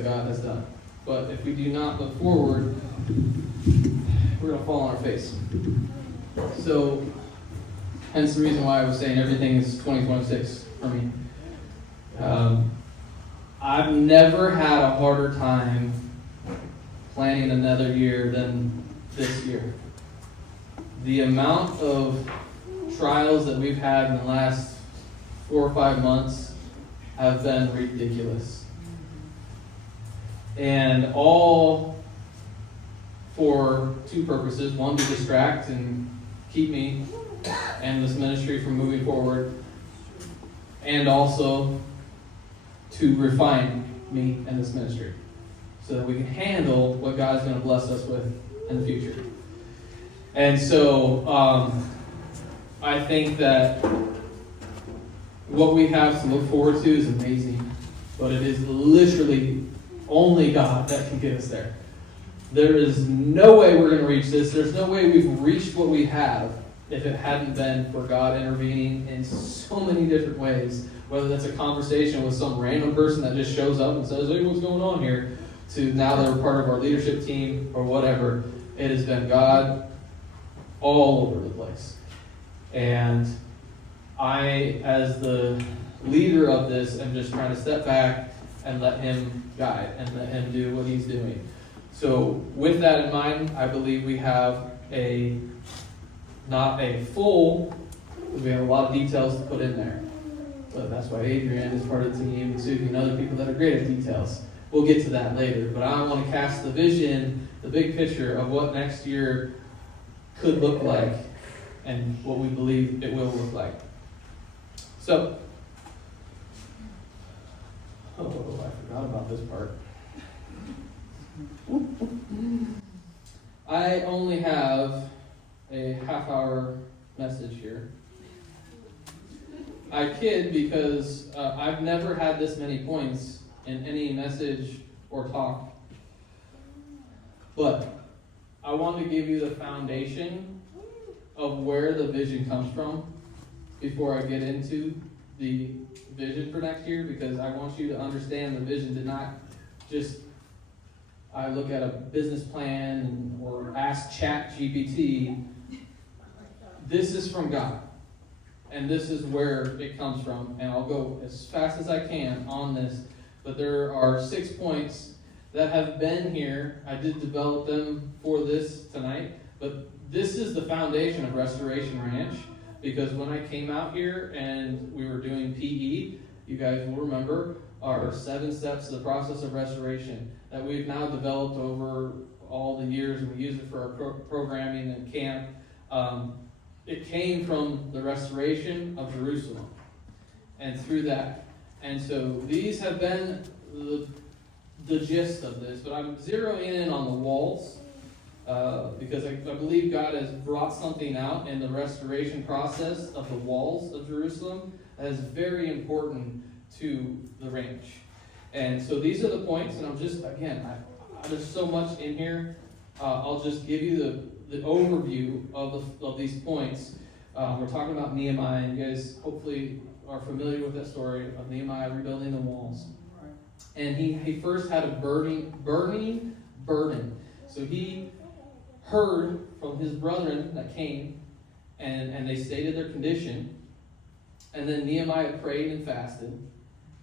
that God has done. But if we do not look forward, we're going to fall on our face. So, hence the reason why I was saying everything is 2026 for me. I've never had a harder time planning another year than this year. The amount of trials that we've had in the last 4 or 5 months have been ridiculous. And all for two purposes. One, to distract and keep me and this ministry from moving forward. And also to refine me and this ministry so that we can handle what God's going to bless us with in the future. And so I think that what we have to look forward to is amazing, but it is literally only God that can get us there. There is no way we're going to reach this. There's no way we've reached what we have if it hadn't been for God intervening in so many different ways, whether that's a conversation with some random person that just shows up and says, hey, what's going on here, to now they're part of our leadership team or whatever. It has been God all over the place. And I, as the leader of this, am just trying to step back and let Him guide and let Him do what He's doing. So with that in mind, I believe we have not a full, because we have a lot of details to put in there. But that's why Adrian is part of the team, and Suki and other people that are great at details. We'll get to that later. But I want to cast the vision, the big picture of what next year could look like and what we believe it will look like. So, I forgot about this part. I only have a half-hour message here. I kid because I've never had this many points in any message or talk. But I want to give you the foundation of where the vision comes from before I get into the vision for next year, because I want you to understand the vision did not just, I look at a business plan or ask ChatGPT. This is from God. And this is where it comes from. And I'll go as fast as I can on this. But there are 6 points that have been here. I did develop them for this tonight. But this is the foundation of Restoration Ranch. Because when I came out here and we were doing PE, you guys will remember our 7 steps of the process of restoration that we've now developed over all the years, and we use it for our programming and camp. It came from the restoration of Jerusalem and through that. And so these have been the gist of this, but I'm zeroing in on the walls because I believe God has brought something out in the restoration process of the walls of Jerusalem that is very important to the ranch. And so these are the points, and I'm just, again, there's so much in here. I'll just give you the overview of these points. We're talking about Nehemiah, and you guys hopefully are familiar with that story of Nehemiah rebuilding the walls. And he first had a burning burden. So he heard from his brethren that came, and they stated their condition. And then Nehemiah prayed and fasted,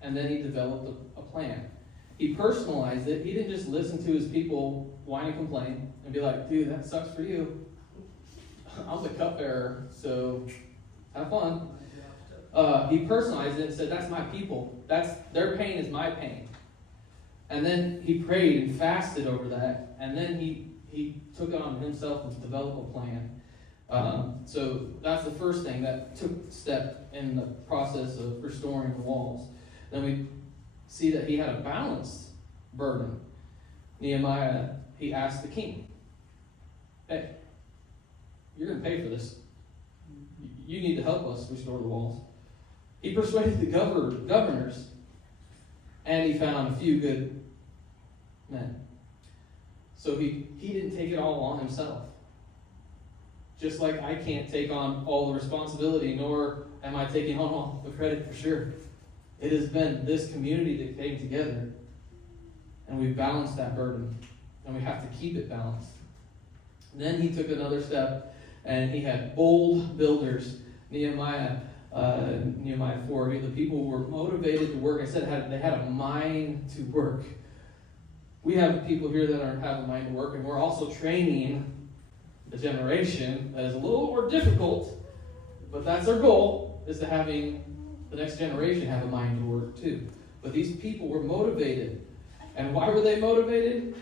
and then he developed a plan. He personalized it. He didn't just listen to his people whine and complain and be like, dude, that sucks for you. I'm the cupbearer, so have fun. He personalized it and said, that's my people. Their pain is my pain. And then he prayed and fasted over that. And then he took it on himself to develop a plan. So that's the first thing that took step in the process of restoring the walls. Then we see that he had a balanced burden. Nehemiah, he asked the king, hey, you're going to pay for this. You need to help us restore the walls. He persuaded the governors, and he found a few good men. So he didn't take it all on himself. Just like I can't take on all the responsibility, nor am I taking on all the credit for sure. It has been this community that came together And we balance that burden. And we have to keep it balanced. Then he took another step, and he had bold builders. Nehemiah 4, the people were motivated to work. I said they had a mind to work. We have people here that have a mind to work, and we're also training the generation that is a little more difficult, but that's our goal, is to having the next generation have a mind to work too. But these people were motivated. And why were they motivated?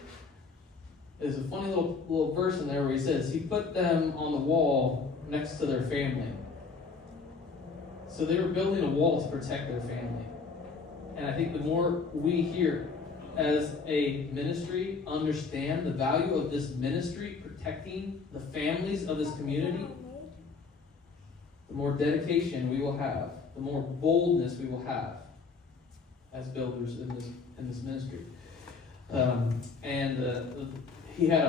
There's a funny little verse in there where he says, he put them on the wall next to their family. So they were building a wall to protect their family. And I think the more we here as a ministry understand the value of this ministry protecting the families of this community, the more dedication we will have, the more boldness we will have as builders in this ministry. He had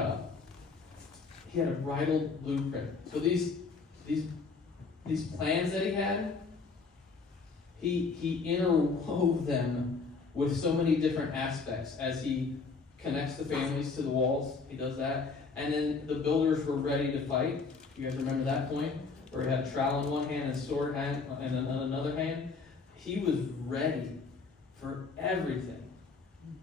a bridal blueprint. So these plans that he had, he interwove them with so many different aspects as he connects the families to the walls. He does that. And then the builders were ready to fight. You guys remember that point? Where he had a trowel in one hand and a sword hand in another hand. He was ready for everything.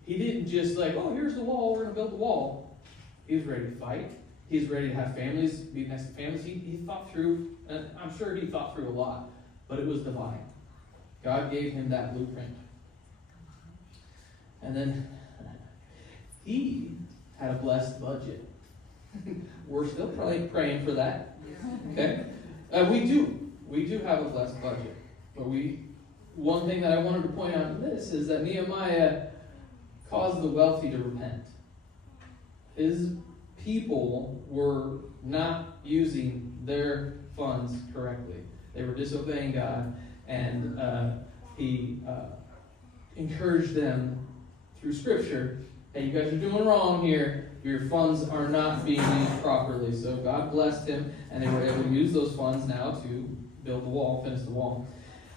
He didn't just here's the wall, we're going to build the wall. He was ready to fight. He was ready to have families, be next to families. He thought through, and I'm sure he thought through a lot, but it was divine. God gave him that blueprint. And then he had a blessed budget. We're still probably praying for that. Okay? We do have a blessed budget. But one thing that I wanted to point out in this is that Nehemiah caused the wealthy to repent. His people were not using their funds correctly. They were disobeying God, and he encouraged them through Scripture, hey, you guys are doing wrong here. Your funds are not being used properly. So God blessed him, and they were able to use those funds now to build the wall, finish the wall.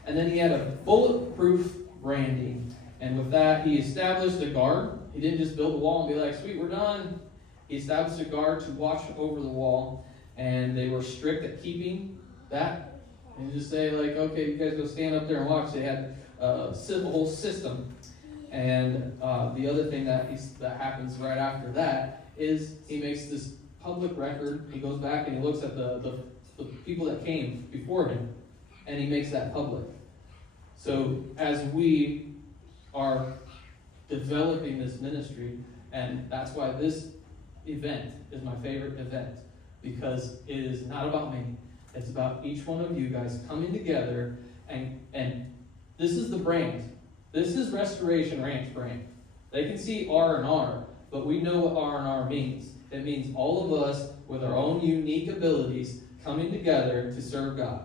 And then he had a bulletproof branding. And with that, he established a guard. He didn't just build a wall and be like, sweet, we're done. He established a guard to watch over the wall. And they were strict at keeping that. And just say, okay, you guys go stand up there and watch. They had a whole system. And the other thing that happens right after that is he makes this public record. He goes back and he looks at the people that came before him. And he makes that public. So as we are developing this ministry, and that's why this event is my favorite event, because it is not about me. It's about each one of you guys coming together, and this is the brand. This is Restoration Ranch brand. They can see R&R, but we know what R&R means. It means all of us with our own unique abilities coming together to serve God.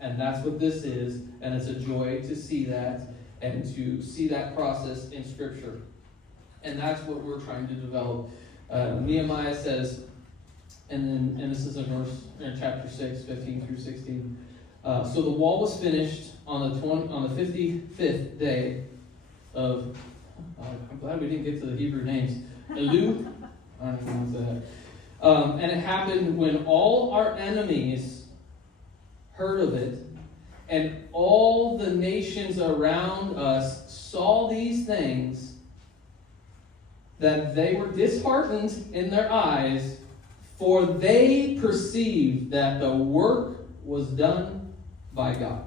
And that's what this is, and it's a joy to see that and to see that process in Scripture. And that's what we're trying to develop. Nehemiah says, and this is in chapter 6, 15 through 16. So the wall was finished on the 55th day of, I'm glad we didn't get to the Hebrew names, Elul, I don't know how to say that. And it happened when all our enemies heard of it, and all the nations around us saw these things, that they were disheartened in their eyes, for they perceived that the work was done by God.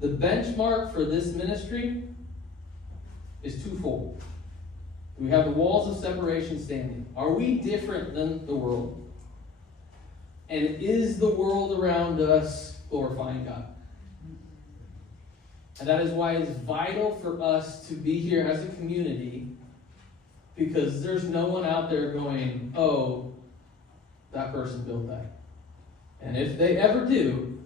The benchmark for this ministry is twofold. We have the walls of separation standing. Are we different than the world? And is the world around us glorifying God? And that is why it's vital for us to be here as a community, because there's no one out there going, oh, that person built that. And if they ever do,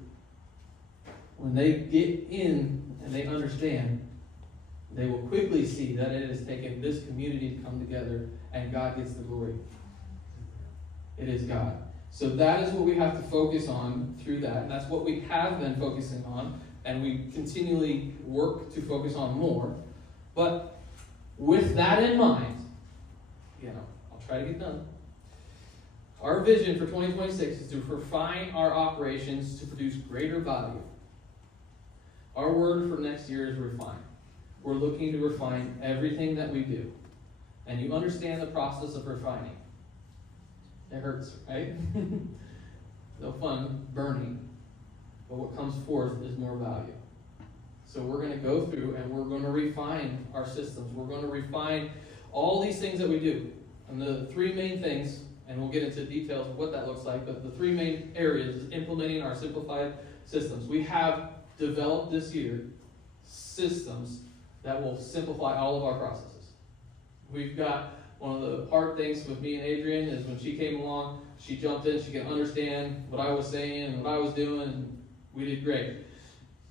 when they get in and they understand, they will quickly see that it has taken this community to come together, and God gets the glory. It is God. So that is what we have to focus on through that. And that's what we have been focusing on and we continually work to focus on more. But with that in mind, I'll try to get done. Our vision for 2026 is to refine our operations to produce greater value. Our word for next year is refine. We're looking to refine everything that we do. And you understand the process of refining. It hurts, right? No fun burning. But what comes forth is more value. So we're going to go through and we're going to refine our systems. We're going to refine all these things that we do. And the three main things, and we'll get into details of what that looks like, but the three main areas is implementing our simplified systems. We have developed this year systems that will simplify all of our processes. We've got one of the hard things with me and Adrian is when she came along, she jumped in, she could understand what I was saying and what I was doing, and we did great.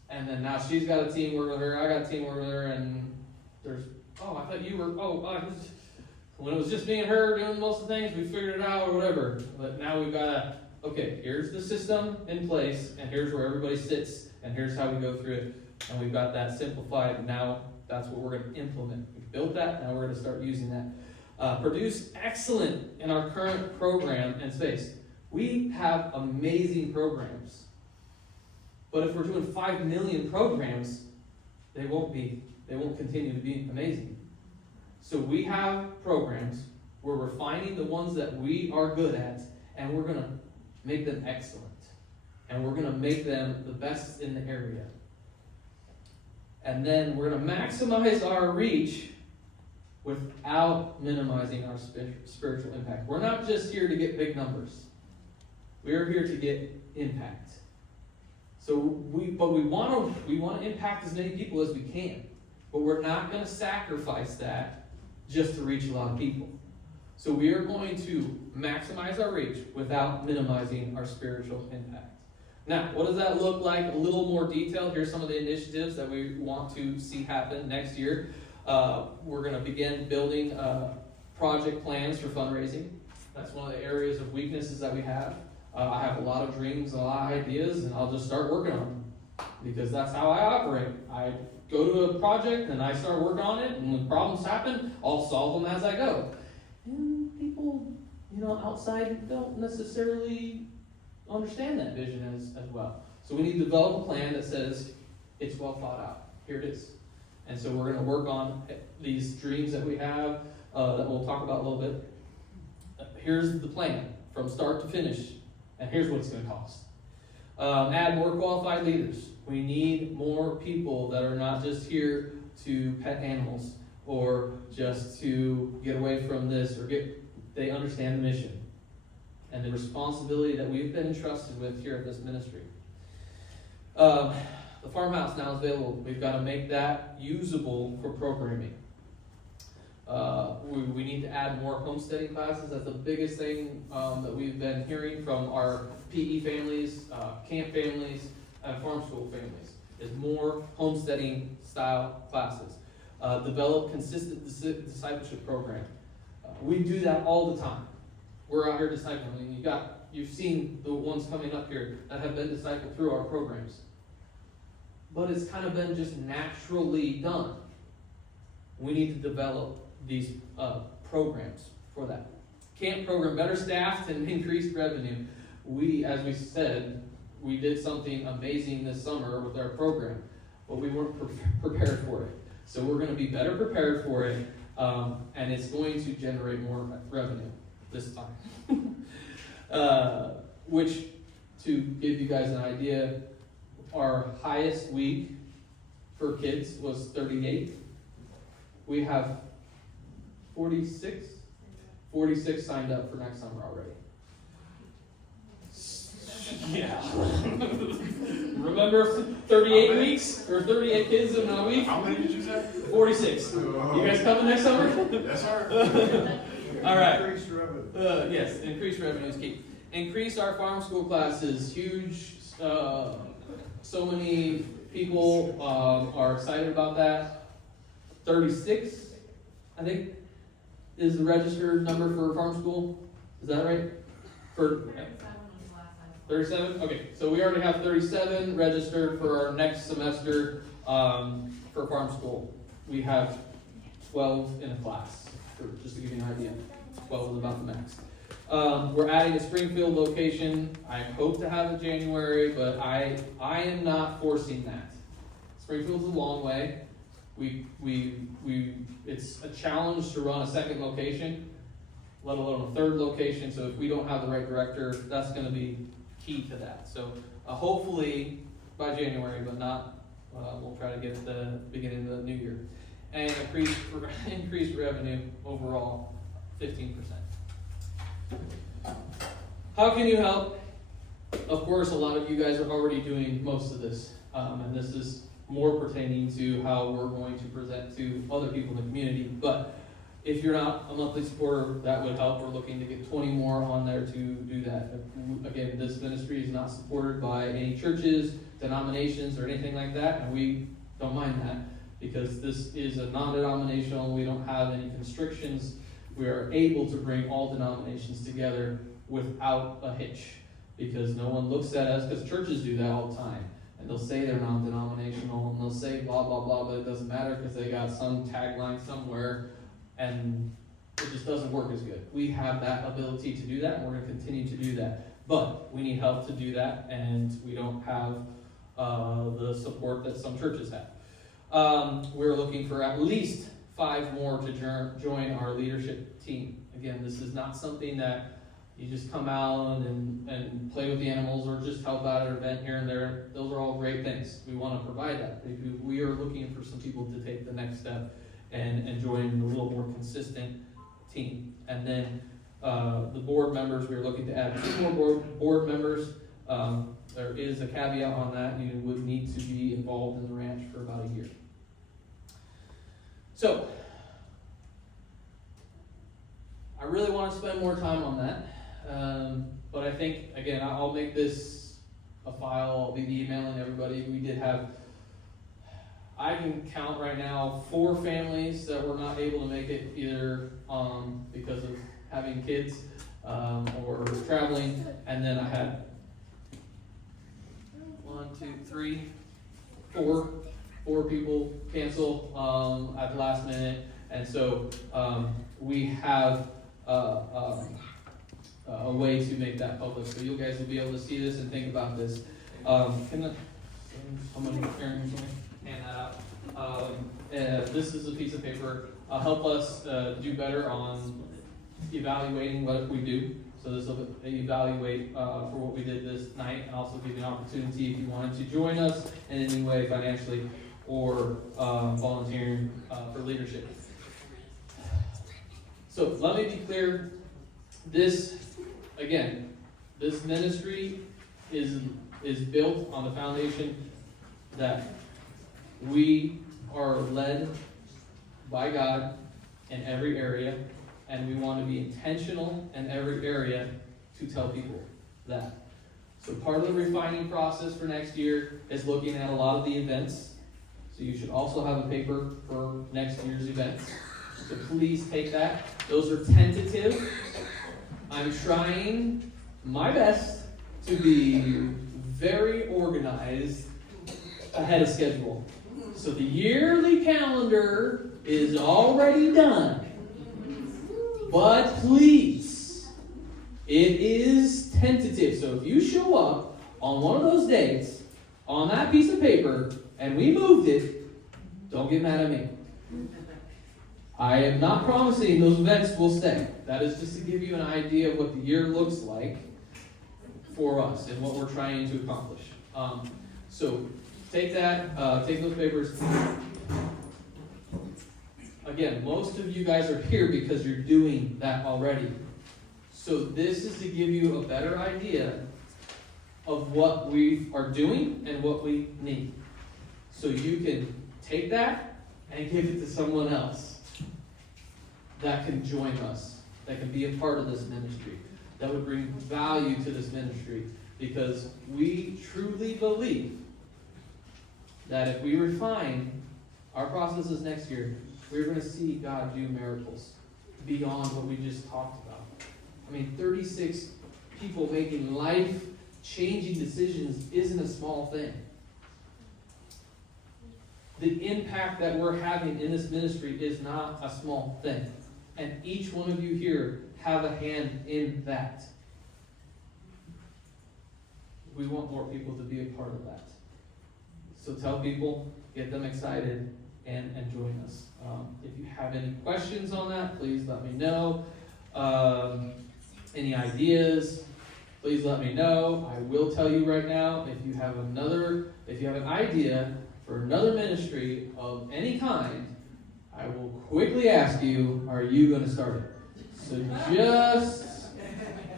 And then now she's got a team working with her, I got a team working with her, and there's, I thought you were, when it was just me and her doing most of the things, we figured it out or whatever. But now we've got okay, here's the system in place, and here's where everybody sits, and here's how we go through it. And we've got that simplified. Now that's what we're going to implement. We've built that, now we're going to start using that. Produce excellent in our current program and space. We have amazing programs. But if we're doing 5 million programs, they won't continue to be amazing. So we have programs, we're refining the ones that we are good at, and we're going to make them excellent. And we're going to make them the best in the area. And then we're going to maximize our reach without minimizing our spiritual impact. We're not just here to get big numbers. We are here to get impact. So we want to impact as many people as we can. But we're not going to sacrifice that just to reach a lot of people. So we are going to maximize our reach without minimizing our spiritual impact. Now, what does that look like? A little more detail. Here's some of the initiatives that we want to see happen next year. We're going to begin building project plans for fundraising. That's one of the areas of weaknesses that we have. I have a lot of dreams and a lot of ideas, and I'll just start working on them because that's how I operate. I go to a project and I start working on it, and when problems happen, I'll solve them as I go. And people, outside don't necessarily understand that vision as well. So we need to develop a plan that says it's well thought out. Here it is. And so we're going to work on these dreams that we have that we'll talk about a little bit. Here's the plan from start to finish, and here's what it's going to cost. Add more qualified leaders. We need more people that are not just here to pet animals or just to get away from this they understand the mission and the responsibility that we've been entrusted with here at this ministry. The farmhouse now is available. We've got to make that usable for programming. We need to add more homesteading classes. That's the biggest thing that we've been hearing from our PE families, camp families, and farm school families, is more homesteading style classes. Develop consistent discipleship program. We do that all the time. We're out here discipling. You've seen the ones coming up here that have been discipled through our programs. But it's kind of been just naturally done. We need to develop these programs for that. Camp program, better staffed and increased revenue. As we said, we did something amazing this summer with our program, but we weren't prepared for it. So we're going to be better prepared for it, and it's going to generate more revenue this time. Which, to give you guys an idea, our highest week for kids was 38. We have 46 signed up for next summer already. Yeah. Remember 38 weeks? Or 38 kids in a week? How many did you say? 46. You guys coming next summer? Yes, sir. All right. Increased revenue. Yes, increased revenue is key. Increase our farm school classes. Huge. So many people are excited about that. 36, I think, is the registered number for farm school. Is that right? 37? Okay, so we already have 37 registered for our next semester for farm school. We have 12 in a class, just to give you an idea. 12 is about the max. We're adding a Springfield location. I hope to have it January, but I am not forcing that. Springfield's a long way. It's a challenge to run a second location, let alone a third location. So if we don't have the right director, that's going to be key to that. So hopefully by January, but not. We'll try to get it the beginning of the new year, and increase revenue overall 15%. How can you help? Of course, a lot of you guys are already doing most of this, and this is more pertaining to how we're going to present to other people in the community. But if you're not a monthly supporter, that would help. We're looking to get 20 more on there to do that. Again, this ministry is not supported by any churches, denominations, or anything like that, and we don't mind that because this is a non-denominational. We don't have any constrictions. We are able to bring all denominations together without a hitch because no one looks at us, because churches do that all the time. And they'll say they're non-denominational, and they'll say blah, blah, blah, but it doesn't matter because they got some tagline somewhere, and it just doesn't work as good. We have that ability to do that, and we're going to continue to do that. But we need help to do that, and we don't have the support that some churches have. We're looking for at least 5 more to join our leadership team. Again, this is not something that you just come out and play with the animals or just help out at an event here and there. Those are all great things. We want to provide that. We are looking for some people to take the next step and join a little more consistent team. And then the board members, we're looking to add 2 more board members. There is a caveat on that. You would need to be involved in the ranch for about a year. So, I really want to spend more time on that. But I think, again, I'll make this a file. I'll be emailing everybody. We did have, I can count right now 4 families that were not able to make it either because of having kids or traveling. And then I had 4 people cancel at the last minute. And so we have a way to make that public. So you guys will be able to see this and think about this. Somebody hand that out. This is a piece of paper. Help us do better on evaluating what we do. So this will evaluate for what we did this night, and also give you an opportunity if you wanted to join us in any way financially or volunteering for leadership. So let me be clear. This ministry is built on the foundation that we are led by God in every area, and we want to be intentional in every area to tell people that. So part of the refining process for next year is looking at a lot of the events. So you should also have a paper for next year's events. So please take that. Those are tentative. I'm trying my best to be very organized ahead of schedule. So the yearly calendar is already done. But please, it is tentative. So if you show up on one of those dates on that piece of paper and we moved it, don't get mad at me. I am not promising those events will stay. That is just to give you an idea of what the year looks like for us and what we're trying to accomplish. So take that, take those papers. Again, most of you guys are here because you're doing that already. So this is to give you a better idea of what we are doing and what we need. So you can take that and give it to someone else that can join us, that can be a part of this ministry, that would bring value to this ministry, because we truly believe that if we refine our processes next year, we're going to see God do miracles beyond what we just talked about. I mean, 36 people making life changing decisions isn't a small thing. The impact that we're having in this ministry is not a small thing. And each one of you here have a hand in that. We want more people to be a part of that. So tell people, get them excited, and join us. If you have any questions on that, please let me know. Any ideas, please let me know. I will tell you right now, if you have an idea for another ministry of any kind, I will quickly ask you, are you going to start it? So just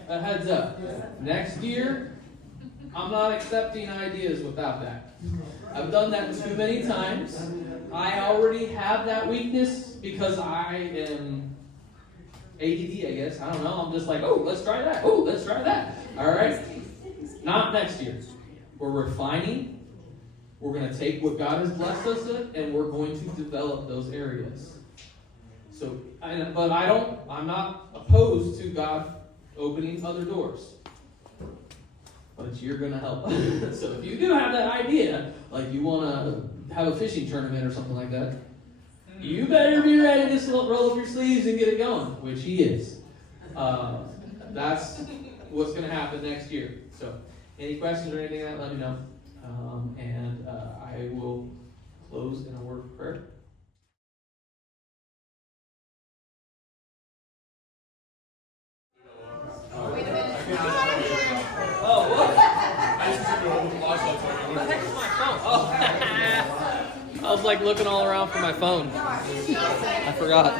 a heads up. Next year, I'm not accepting ideas without that. I've done that too many times. I already have that weakness because I am ADD, I guess. I don't know. I'm just like, oh, let's try that. Oh, let's try that. All right? Not next year. We're refining. We're going to take what God has blessed us with, and we're going to develop those areas. So, but I'm not opposed to God opening other doors. But you're going to help. So if you do have that idea, like you want to have a fishing tournament or something like that, you better be ready to roll up your sleeves and get it going, which he is. That's what's going to happen next year. So any questions or anything like that, let me know. And I will close in a word of prayer. Oh, what? I just took it with the flashlight. What the heck is my phone? Oh, I was like looking all around for my phone. I forgot.